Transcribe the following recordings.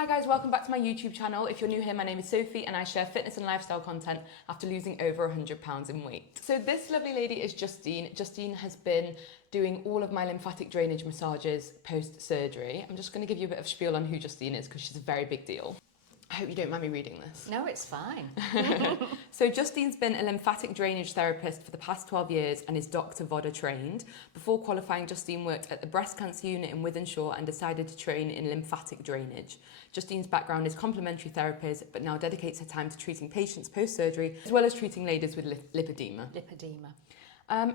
Hi guys, welcome back to my YouTube channel. If you're new here, my name is Sophie and I share fitness and lifestyle content after losing over 100 pounds in weight. So this lovely lady is Justine. Justine has been doing all of my lymphatic drainage massages post-surgery. I'm just going to give you a bit of spiel on who Justine is because she's a very big deal. I hope you don't mind me reading this. No, it's fine. So Justine's been a lymphatic drainage therapist for the past 12 years and is Dr. Vodda trained. Before qualifying, Justine worked at the breast cancer unit in Wythenshawe and decided to train in lymphatic drainage. Justine's background is complementary therapies, but now dedicates her time to treating patients post-surgery, as well as treating ladies with lipedema.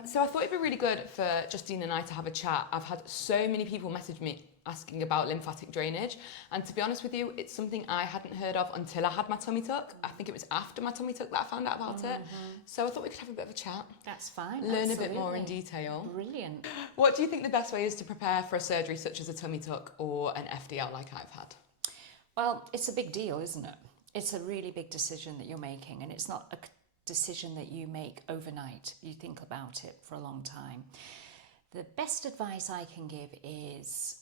So I thought it'd be really good for Justine and I to have a chat. I've had so many people message me asking about lymphatic drainage, and to be honest with you, it's something I hadn't heard of until I had my tummy tuck. I think it was after my tummy tuck that I found out about it. So I thought we could have a bit of a chat. That's fine. Learn a bit more in detail. Brilliant. What do you think the best way is to prepare for a surgery such as a tummy tuck or an FDL like I've had? Well, it's a big deal, isn't it? It's a really big decision that you're making, and it's not a decision that you make overnight. You think about it for a long time. The best advice I can give is,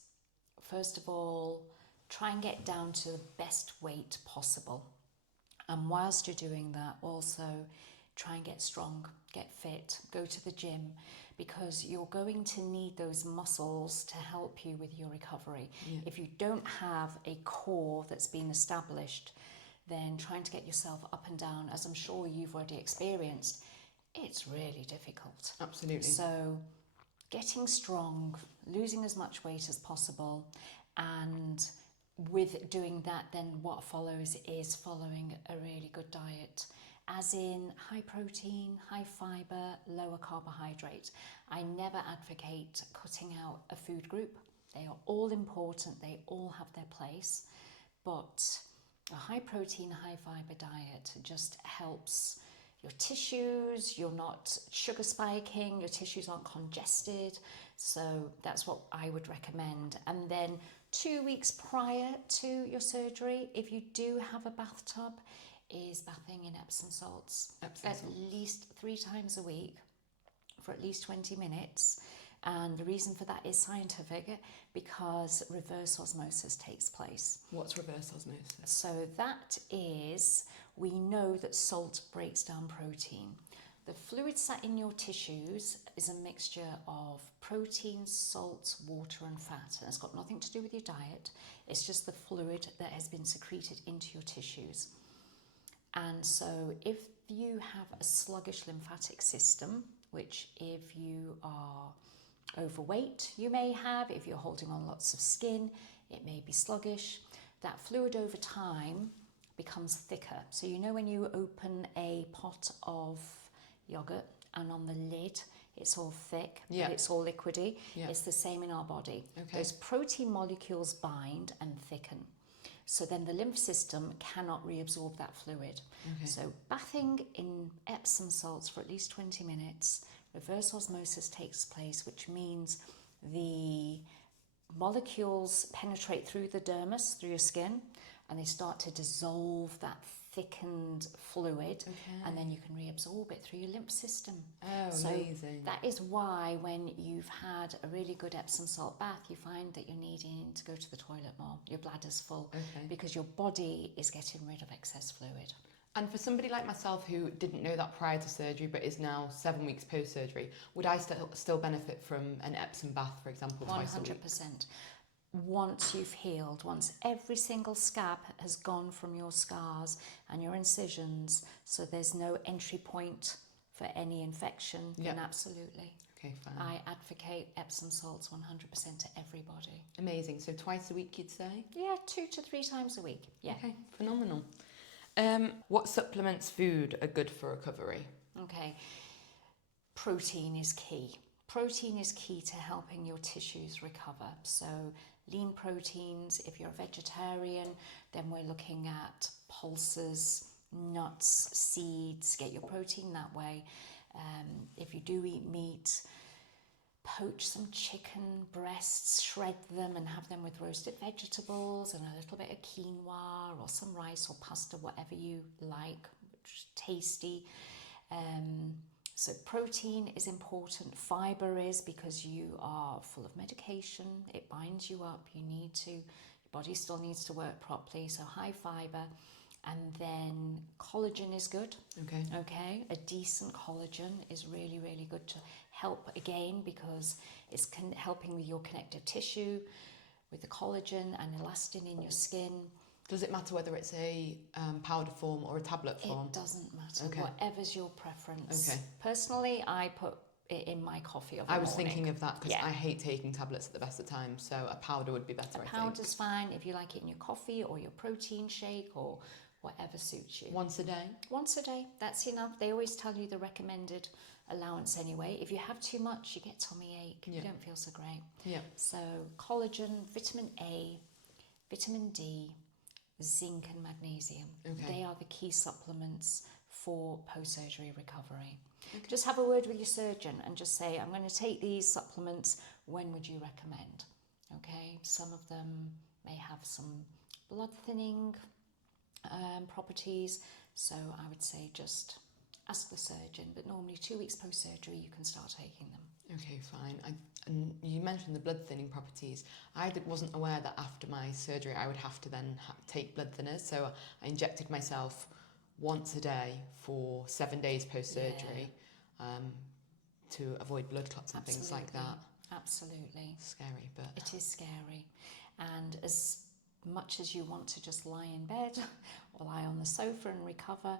first of all, try and get down to the best weight possible. And whilst you're doing that, also try and get strong, get fit, go to the gym, because you're going to need those muscles to help you with your recovery. Yeah. If you don't have a core that's been established, then trying to get yourself up and down, as I'm sure you've already experienced, it's really difficult. Absolutely. So getting strong, losing as much weight as possible, and with doing that, then what follows is following a really good diet, as in high protein, high fibre, lower carbohydrate. I never advocate cutting out a food group. They are all important, they all have their place, but a high protein, high fibre diet just helps your tissues, you're not sugar spiking, your tissues aren't congested. So that's what I would recommend. And then 2 weeks prior to your surgery, if you do have a bathtub, is bathing in Epsom salts at least 3 times a week for at least 20 minutes. And the reason for that is scientific, because reverse osmosis takes place. What's reverse osmosis? So that is, we know that salt breaks down protein. The fluid sat in your tissues is a mixture of protein, salt, water and fat. And it's got nothing to do with your diet. It's just the fluid that has been secreted into your tissues. And so if you have a sluggish lymphatic system, which if you are overweight you may have, if you're holding on lots of skin, it may be sluggish, that fluid over time becomes thicker. So you know when you open a pot of yogurt and on the lid it's all thick, but it's all liquidy. It's the same in our body. Those protein molecules bind and thicken. So then the lymph system cannot reabsorb that fluid. So bathing in Epsom salts for at least 20 minutes, reverse osmosis takes place, which means the molecules penetrate through the dermis, through your skin, and they start to dissolve that thickened fluid, and then you can reabsorb it through your lymph system. So amazing. That is why when you've had a really good Epsom salt bath, you find that you're needing to go to the toilet more, your bladder's full, because your body is getting rid of excess fluid. And for somebody like myself who didn't know that prior to surgery but is now 7 weeks post-surgery, would I still benefit from an Epsom bath, for example, twice a week? 100%. Once you've healed, once every single scab has gone from your scars and your incisions, so there's no entry point for any infection, then absolutely. Okay, fine. I advocate Epsom salts 100% to everybody. Amazing. So twice a week, you'd say? Yeah, 2 to 3 times a week. Yeah. Okay, phenomenal. What supplements, food are good for recovery? Okay, protein is key. Protein is key to helping your tissues recover. So lean proteins, if you're a vegetarian, then we're looking at pulses, nuts, seeds, get your protein that way. If you do eat meat, poach some chicken breasts, shred them and have them with roasted vegetables and a little bit of quinoa or some rice or pasta, whatever you like, which is tasty. So protein is important, fibre is, because you are full of medication, it binds you up, you need to body still needs to work properly, so high fibre. And then collagen is good. Okay, a decent collagen is really, really good to help again, because it's helping with your connective tissue, with the collagen and elastin in your skin. Does it matter whether it's a powder form or a tablet form? It doesn't matter. Okay. Whatever's your preference. Okay. Personally, I put it in my coffee of the I was morning. thinking of that because Yeah. I hate taking tablets at the best of times, so a powder would be better, I think. Powder's fine if you like it in your coffee or your protein shake or whatever suits you. Once a day? Once a day, that's enough. They always tell you the recommended allowance anyway. If you have too much, you get tummy ache. Yeah. You don't feel so great. Yeah. So collagen, vitamin A, vitamin D, zinc and magnesium. Okay. They are the key supplements for post-surgery recovery. Okay. Just have a word with your surgeon and just say, I'm going to take these supplements. When would you recommend? Okay. Some of them may have some blood thinning properties, so I would say just ask the surgeon, but normally 2 weeks post-surgery you can start taking them. Okay, fine. And you mentioned the blood thinning properties. I wasn't aware that after my surgery I would have to then take blood thinners, so I injected myself once a day for 7 days post-surgery to avoid blood clots and things like that. Absolutely. Scary, but... It is scary. And as much as you want to just lie in bed or lie on the sofa and recover,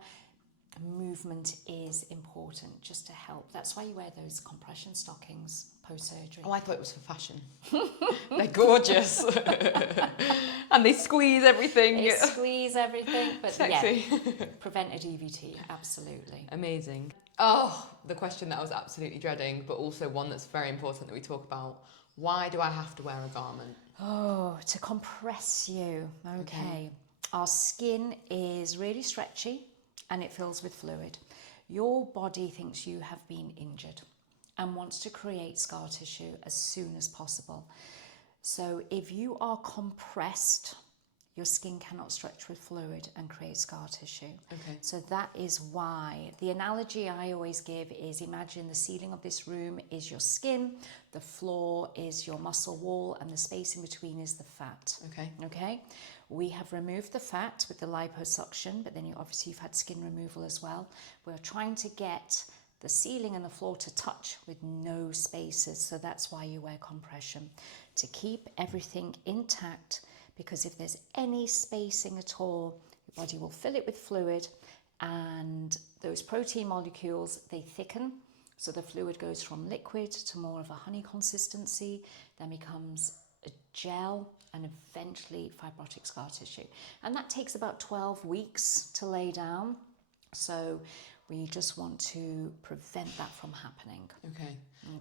movement is important just to help. That's why you wear those compression stockings post-surgery. Oh, I thought it was for fashion. They're gorgeous. And they squeeze everything. They squeeze everything, but sexy. Yeah, prevent a DVT, absolutely. Amazing. Oh, the question that I was absolutely dreading, but also one that's very important that we talk about. Why do I have to wear a garment? Oh, to compress you. Okay. Our skin is really stretchy and it fills with fluid. Your body thinks you have been injured and wants to create scar tissue as soon as possible. So if you are compressed, your skin cannot stretch with fluid and create scar tissue. Okay. So that is why. The analogy I always give is, imagine the ceiling of this room is your skin, the floor is your muscle wall, and the space in between is the fat. Okay. Okay? We have removed the fat with the liposuction, but then you've had skin removal as well. We're trying to get the ceiling and the floor to touch with no spaces, so that's why you wear compression, to keep everything intact, because if there's any spacing at all, your body will fill it with fluid, and those protein molecules, they thicken, so the fluid goes from liquid to more of a honey consistency, then becomes a gel, and eventually fibrotic scar tissue. And that takes about 12 weeks to lay down, so we just want to prevent that from happening. Okay.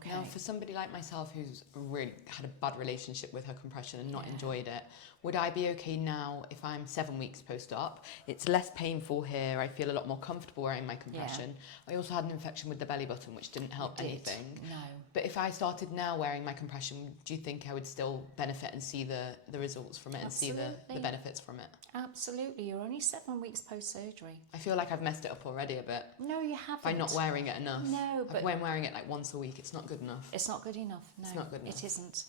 Now, for somebody like myself who's really had a bad relationship with her compression and not enjoyed it, would I be okay now if I'm 7 weeks post-op? It's less painful here. I feel a lot more comfortable wearing my compression. I also had an infection with the belly button, which didn't help anything. No. But if I started now wearing my compression, do you think I would still benefit and see the results from it and see the benefits from it? Absolutely. You're only 7 weeks post-surgery. I feel like I've messed it up already a bit. No, you haven't. By not wearing it enough. No, but... when wearing it like once a week, it's not good enough. It's not good enough. No, it's not good enough. It isn't.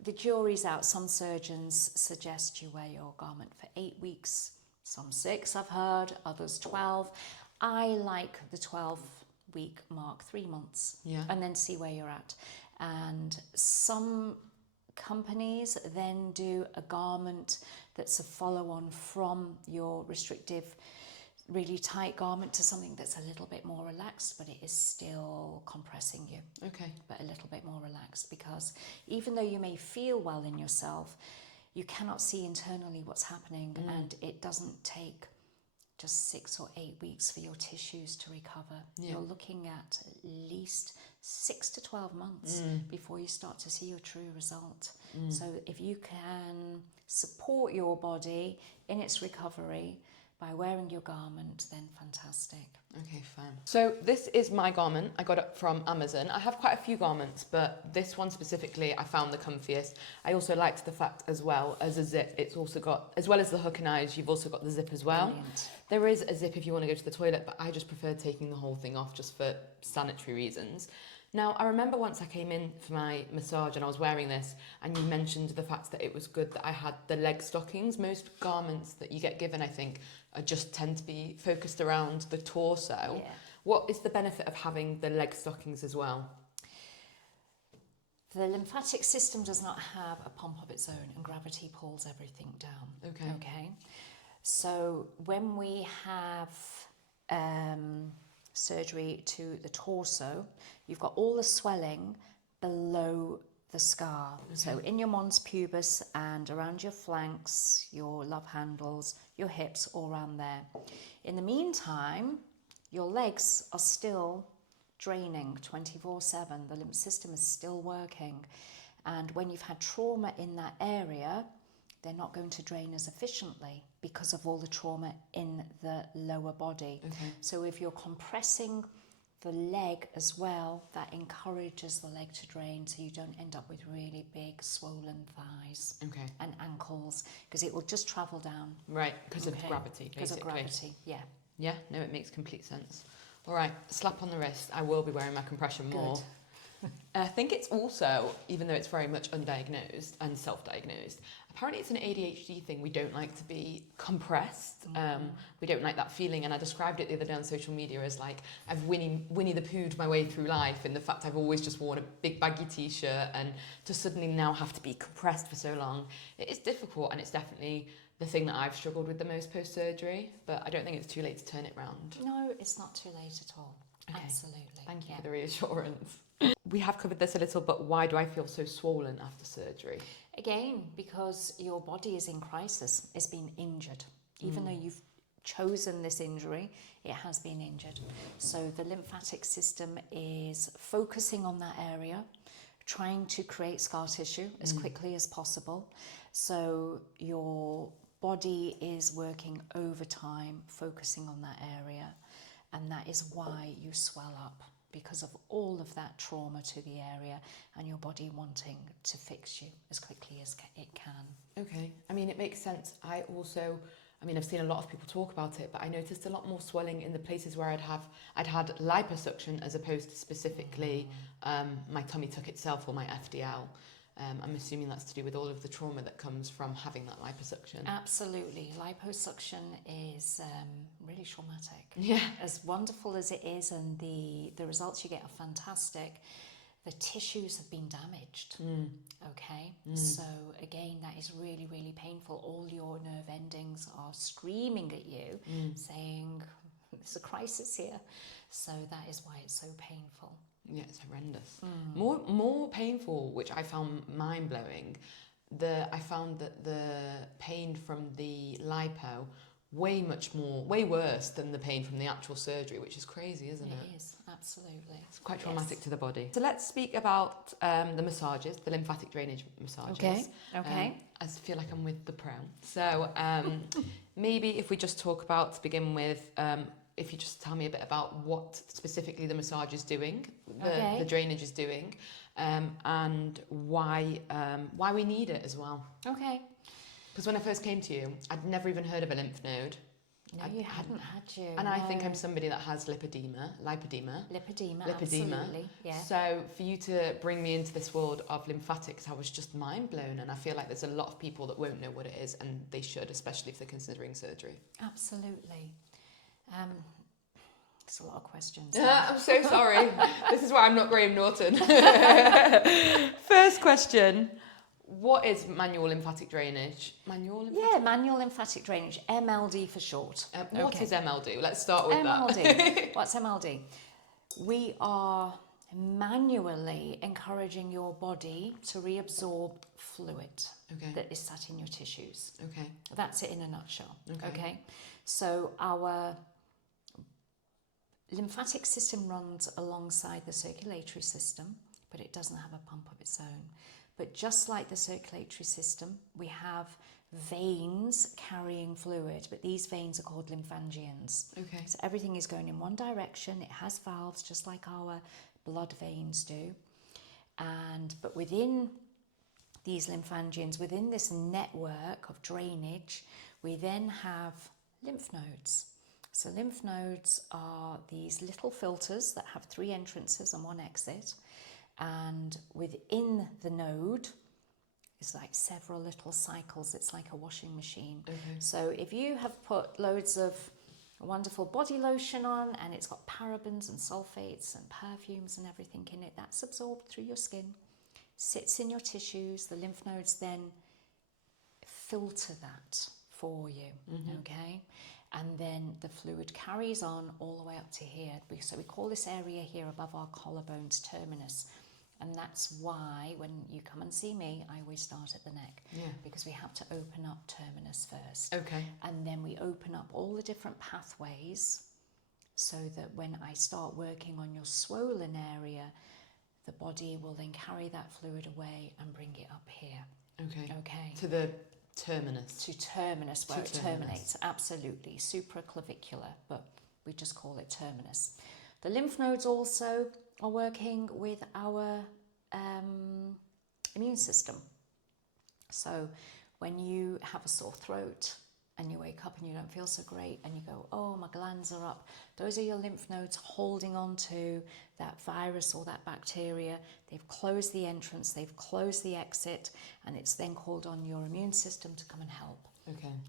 The jury's out. Some surgeons suggest you wear your garment for 8 weeks, some 6 I've heard, others 12. I like the 12-week mark, 3 months, and then see where you're at. And some companies then do a garment that's a follow-on from your restrictive, really tight garment to something that's a little bit more relaxed, but it is still compressing you. Okay. But a little bit more relaxed, because even though you may feel well in yourself, you cannot see internally what's happening, and it doesn't take just 6 or 8 weeks for your tissues to recover. You're looking at least 6 to 12 months before you start to see your true result. So if you can support your body in its recovery by wearing your garment, then fantastic. Okay, fine. So this is my garment. I got it from Amazon. I have quite a few garments, but this one specifically I found the comfiest. I also liked the fact as well as a zip. It's also got, as well as the hook and eyes, you've also got the zip as well. Brilliant. There is a zip if you want to go to the toilet, but I just prefer taking the whole thing off just for sanitary reasons. Now, I remember once I came in for my massage and I was wearing this, and you mentioned the fact that it was good that I had the leg stockings. Most garments that you get given, I think, are just tend to be focused around the torso. Yeah. What is the benefit of having the leg stockings as well? The lymphatic system does not have a pump of its own, and gravity pulls everything down. Okay. Okay. So when we have surgery to the torso, you've got all the swelling below the scar. Okay. So in your mons pubis and around your flanks, your love handles, your hips, all around there. In the meantime, your legs are still draining 24/7. The lymph system is still working. And when you've had trauma in that area, they're not going to drain as efficiently because of all the trauma in the lower body. Okay. So if you're compressing the leg as well, that encourages the leg to drain, so you don't end up with really big swollen thighs Okay. and ankles, because it will just travel down. Right, because of Okay. gravity, Because of basically. gravity, yeah. Yeah, no, it makes complete sense. All right, slap on the wrist. I will be wearing my compression more. Good. I think it's also, even though it's very much undiagnosed and self-diagnosed, apparently it's an ADHD thing. We don't like to be compressed. We don't like that feeling. And I described it the other day on social media as like I've Winnie the Pooh'd my way through life, in the fact I've always just worn a big baggy t-shirt, and to suddenly now have to be compressed for so long, it is difficult, and it's definitely the thing that I've struggled with the most post-surgery. But I don't think it's too late to turn it round. No, it's not too late at all. Okay. Absolutely. Thank you Yeah. for the reassurance. We have covered this a little, but why do I feel so swollen after surgery? Again, because your body is in crisis, it's been injured. Even though you've chosen this injury, it has been injured. So the lymphatic system is focusing on that area, trying to create scar tissue as quickly as possible. So your body is working overtime, focusing on that area, and that is why you swell up, because of all of that trauma to the area and your body wanting to fix you as quickly as it can. Okay, I mean, it makes sense. I've seen a lot of people talk about it, but I noticed a lot more swelling in the places where I'd had liposuction as opposed to specifically my tummy tuck itself or my FDL. I'm assuming that's to do with all of the trauma that comes from having that liposuction. Absolutely. Liposuction is really traumatic. Yeah. As wonderful as it is, and the results you get are fantastic, the tissues have been damaged. Okay. So again, that is really, really painful. All your nerve endings are screaming at you, saying there's a crisis here. So that is why it's so painful. Yeah, it's horrendous. More painful, which I found mind-blowing. I found that the pain from the lipo way worse than the pain from the actual surgery, which is crazy, isn't it? It is, absolutely. It's quite traumatic to the body. So let's speak about the massages, the lymphatic drainage massages. Okay. I feel like I'm with the pro. So maybe if we just talk about, to begin with, if you just tell me a bit about what specifically the massage is doing, the drainage is doing, and why we need it as well. Okay. Because when I first came to you, I'd never even heard of a lymph node. No, you hadn't, had you? And no. I think I'm somebody that has lipedema. Lipedema, absolutely, yeah. So for you to bring me into this world of lymphatics, I was just mind blown. And I feel like there's a lot of people that won't know what it is, and they should, especially if they're considering surgery. Absolutely. It's a lot of questions. I'm so sorry. This is why I'm not Graham Norton. First question. What is manual lymphatic drainage? Manual lymphatic drainage, MLD for short. What is MLD? Let's start with MLD. What's MLD? We are manually encouraging your body to reabsorb fluid that is sat in your tissues. Okay. That's it in a nutshell. Okay. So our lymphatic system runs alongside the circulatory system, but it doesn't have a pump of its own. But just like the circulatory system, we have veins carrying fluid, but these veins are called lymphangians. Okay. So everything is going in one direction. It has valves just like our blood veins do. But within these lymphangians, within this network of drainage, we then have lymph nodes. So lymph nodes are these little filters that have 3 entrances and 1 exit. And within the node is like several little cycles. It's like a washing machine. So if you have put loads of wonderful body lotion on and it's got parabens and sulfates and perfumes and everything in it, that's absorbed through your skin, sits in your tissues. The lymph nodes then filter that for you, okay? And then the fluid carries on all the way up to here. So we call this area here above our collarbones terminus. And that's why when you come and see me, I always start at the neck. Because we have to open up terminus first. And then we open up all the different pathways so that when I start working on your swollen area, the body will then carry that fluid away and bring it up here. Okay. To the terminus. To terminus, where it terminates. Absolutely. Supraclavicular, but we just call it terminus. The lymph nodes also are working with our immune system. So when you have a sore throat and you wake up and you don't feel so great and you go, oh, my glands are up, those are your lymph nodes holding on to that virus or that bacteria. They've closed the entrance, they've closed the exit, and it's then called on your immune system to come and help.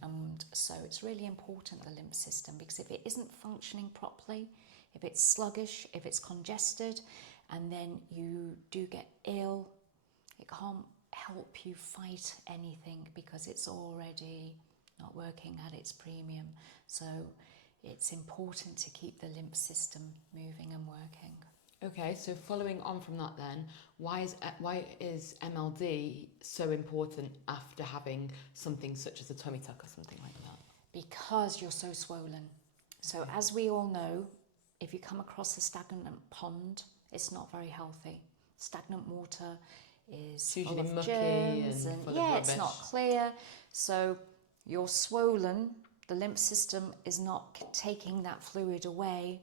And so it's really important, the lymph system, because if it isn't functioning properly, if it's sluggish, if it's congested, and then you do get ill, it can't help you fight anything because it's already not working at its premium. So it's important to keep the lymph system moving and working. Okay, so following on from that then, why is MLD so important after having something such as a tummy tuck or something like that? Because you're so swollen. So as we all know, if you come across a stagnant pond, it's not very healthy. Stagnant water is usually full of mucky germs and full of yeah, it's rubbish. not clear. So you're swollen, the lymph system is not taking that fluid away,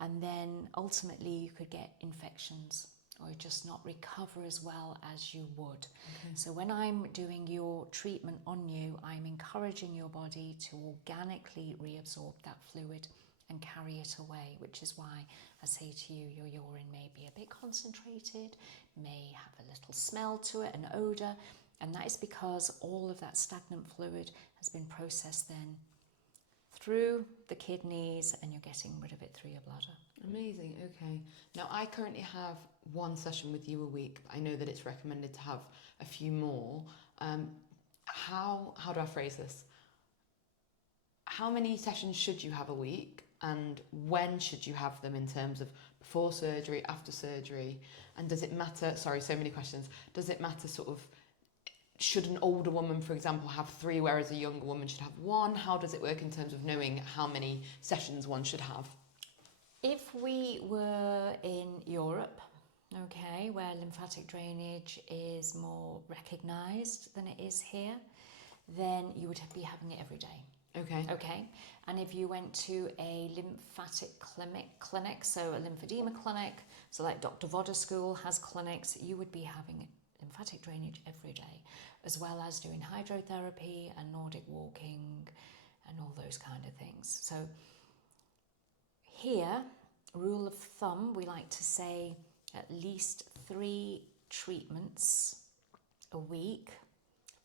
and then ultimately you could get infections or just not recover as well as you would. So when I'm doing your treatment on you, I'm encouraging your body to organically reabsorb that fluid and carry it away, which is why I say to you, your urine may be a bit concentrated, may have a little smell to it, an odour, and that is because all of that stagnant fluid has been processed then through the kidneys and you're getting rid of it through your bladder. Amazing, okay. Now I currently have 1 session with you a week, but I know that it's recommended to have a few more. How do I phrase this? How many sessions should you have a week, and when should you have them in terms of before surgery, after surgery? And does it matter, sorry, so many questions, does it matter sort of, should an older woman, for example, have 3, whereas a younger woman should have 1? How does it work in terms of knowing how many sessions one should have? If we were in Europe, okay, where lymphatic drainage is more recognised than it is here, then you would be having it every day. Okay. And if you went to a lymphatic clinic, so a lymphedema clinic, so like Dr. Vodda School has clinics, you would be having lymphatic drainage every day, as well as doing hydrotherapy and Nordic walking and all those kind of things. So here, rule of thumb, we like to say at least 3 treatments a week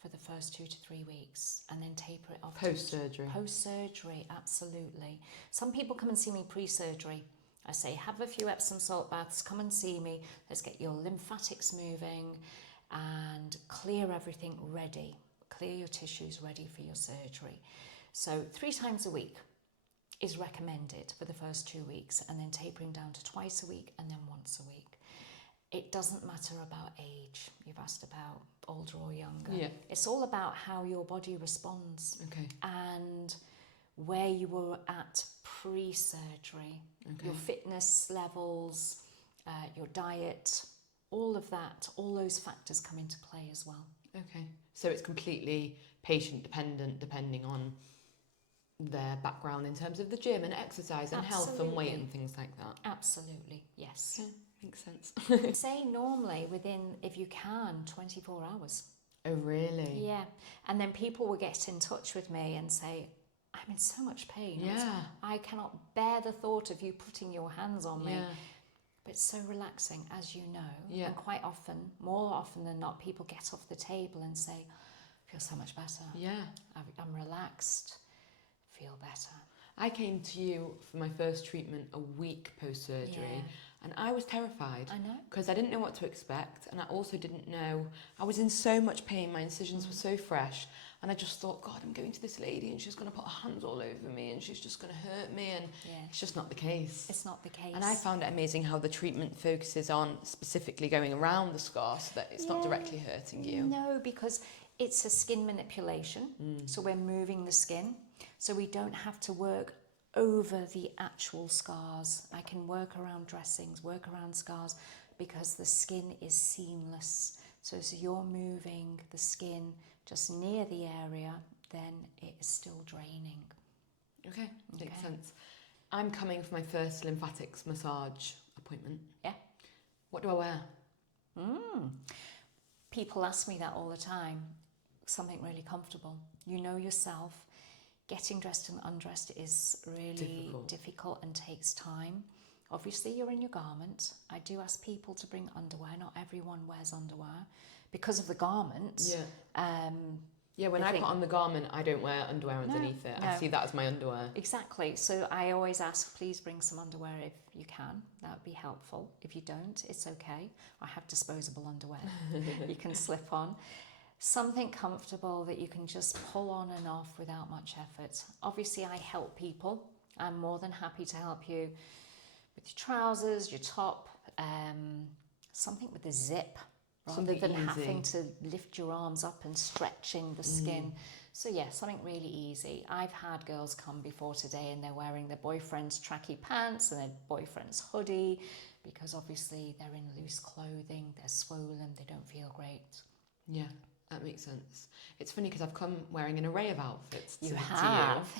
for the first 2 to 3 weeks, and then taper it off. Post-surgery? Post-surgery, absolutely. Some people come and see me pre-surgery. I say, have a few Epsom salt baths, come and see me. Let's get your lymphatics moving and clear everything ready. Clear your tissues ready for your surgery. So 3 times a week is recommended for the first 2 weeks, and then tapering down to twice a week and then once a week. It doesn't matter about age. You've asked about older or younger. Yeah. It's all about how your body responds and where you were at pre-surgery, your fitness levels, your diet, all of that, all those factors come into play as well. Okay, so it's completely patient dependent, depending on their background in terms of the gym and exercise and health and weight and things like that. Absolutely, yes. Okay, makes sense. Say normally within, if you can, 24 hours. Oh, really? Yeah. And then people will get in touch with me and say, I I'm in so much pain. Yeah. I cannot bear the thought of you putting your hands on me. Yeah. But it's so relaxing, as you know. Yeah. And quite often, more often than not, people get off the table and say, I feel so much better. Yeah. I'm relaxed, feel better. I came to you for my first treatment a week post-surgery. Yeah. And I was terrified. I know. Because I didn't know what to expect. And I also didn't know, I was in so much pain. My incisions were so fresh. And I just thought, God, I'm going to this lady and she's going to put her hands all over me and she's just going to hurt me. And it's just not the case. It's not the case. And I found it amazing how the treatment focuses on specifically going around the scar so that it's not directly hurting you. No, because it's a skin manipulation. So we're moving the skin. So we don't have to work over the actual scars. I can work around dressings, work around scars, because the skin is seamless. So as you're moving the skin just near the area, then it is still draining. Okay, makes sense. I'm coming for my first lymphatics massage appointment. Yeah. What do I wear? People ask me that all the time. Something really comfortable. You know yourself. Getting dressed and undressed is really difficult and takes time. Obviously, you're in your garment. I do ask people to bring underwear. Not everyone wears underwear because of the garment. Yeah, when I put on the garment, I don't wear underwear underneath it. I see that as my underwear. Exactly. So I always ask, please bring some underwear if you can. That would be helpful. If you don't, it's okay. I have disposable underwear you can slip on. Something comfortable that you can just pull on and off without much effort. Obviously, I help people. I'm more than happy to help you with your trousers, your top, something with a zip, rather than having to lift your arms up and stretching the skin. So yeah, something really easy. I've had girls come before today and they're wearing their boyfriend's tracky pants and their boyfriend's hoodie because obviously they're in loose clothing, they're swollen, they don't feel great. Yeah. That makes sense. It's funny because I've come wearing an array of outfits to you.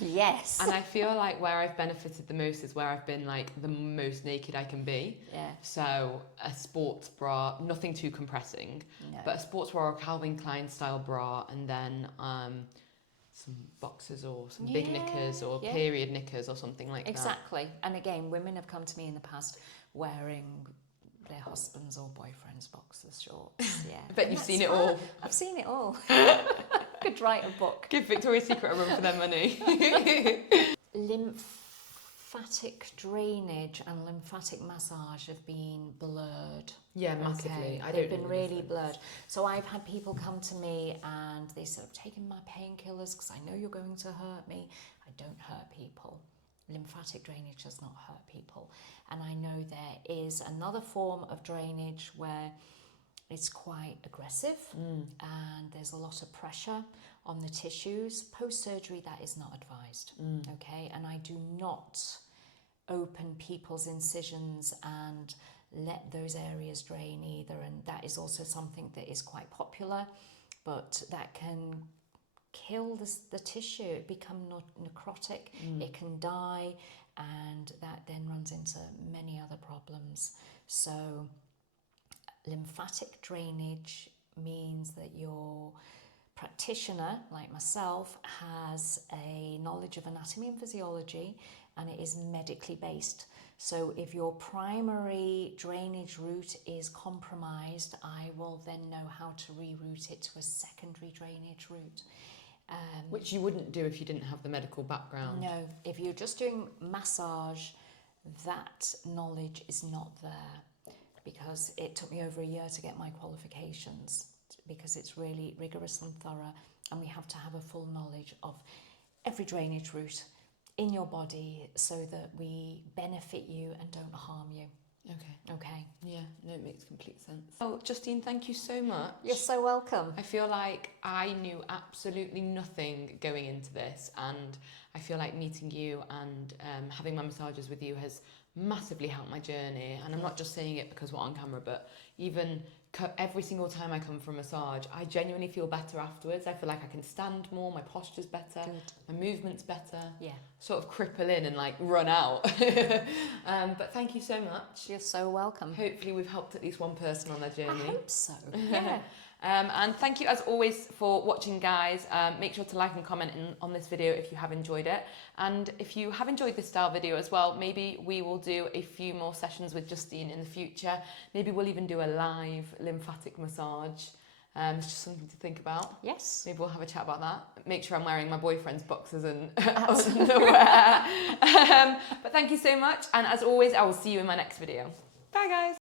Yes. And I feel like where I've benefited the most is where I've been like the most naked I can be. Yeah. So a sports bra, nothing too compressing, but a sports bra or a Calvin Klein style bra, and then some boxers or some big knickers or period knickers or something like that. Exactly. And again, women have come to me in the past wearing their husbands or boyfriends' boxers shorts. Yeah. I bet you've seen it all. I've seen it all. Could write a book. Give Victoria's Secret a run for their money. Lymphatic drainage and lymphatic massage have been blurred. Yeah, massively. They've been really blurred. So I've had people come to me and they said, I've taken my painkillers because I know you're going to hurt me. I don't hurt people. Lymphatic drainage does not hurt people. And I know there is another form of drainage where it's quite aggressive and there's a lot of pressure on the tissues. Post-surgery, that is not advised, okay? And I do not open people's incisions and let those areas drain either. And that is also something that is quite popular, but that can kill the tissue, it become necrotic, it can die, and that then runs into many other problems. So lymphatic drainage means that your practitioner, like myself, has a knowledge of anatomy and physiology, and it is medically based. So if your primary drainage route is compromised, I will then know how to reroute it to a secondary drainage route. Which you wouldn't do if you didn't have the medical background. No, if you're just doing massage, that knowledge is not there, because it took me over a year to get my qualifications, because it's really rigorous and thorough, and we have to have a full knowledge of every drainage route in your body so that we benefit you and don't harm you. Okay. Yeah, no, it makes complete sense. Oh, Justine, thank you so much. You're so welcome. I feel like I knew absolutely nothing going into this, and I feel like meeting you and having my massages with you has massively helped my journey. And I'm not just saying it because we're on camera, but even every single time I come for a massage, I genuinely feel better afterwards. I feel like I can stand more, my posture's better, my movement's better. Yeah. Sort of cripple in and like run out. But thank you so much. You're so welcome. Hopefully we've helped at least one person on their journey. I hope so. Yeah. And thank you as always for watching, guys. Make sure to like and comment on this video if you have enjoyed it. And if you have enjoyed this style video as well, maybe we will do a few more sessions with Justine in the future. Maybe we'll even do a live lymphatic massage. It's just something to think about. Yes. Maybe we'll have a chat about that. Make sure I'm wearing my boyfriend's boxers and underwear. But thank you so much. And as always, I will see you in my next video. Bye, guys.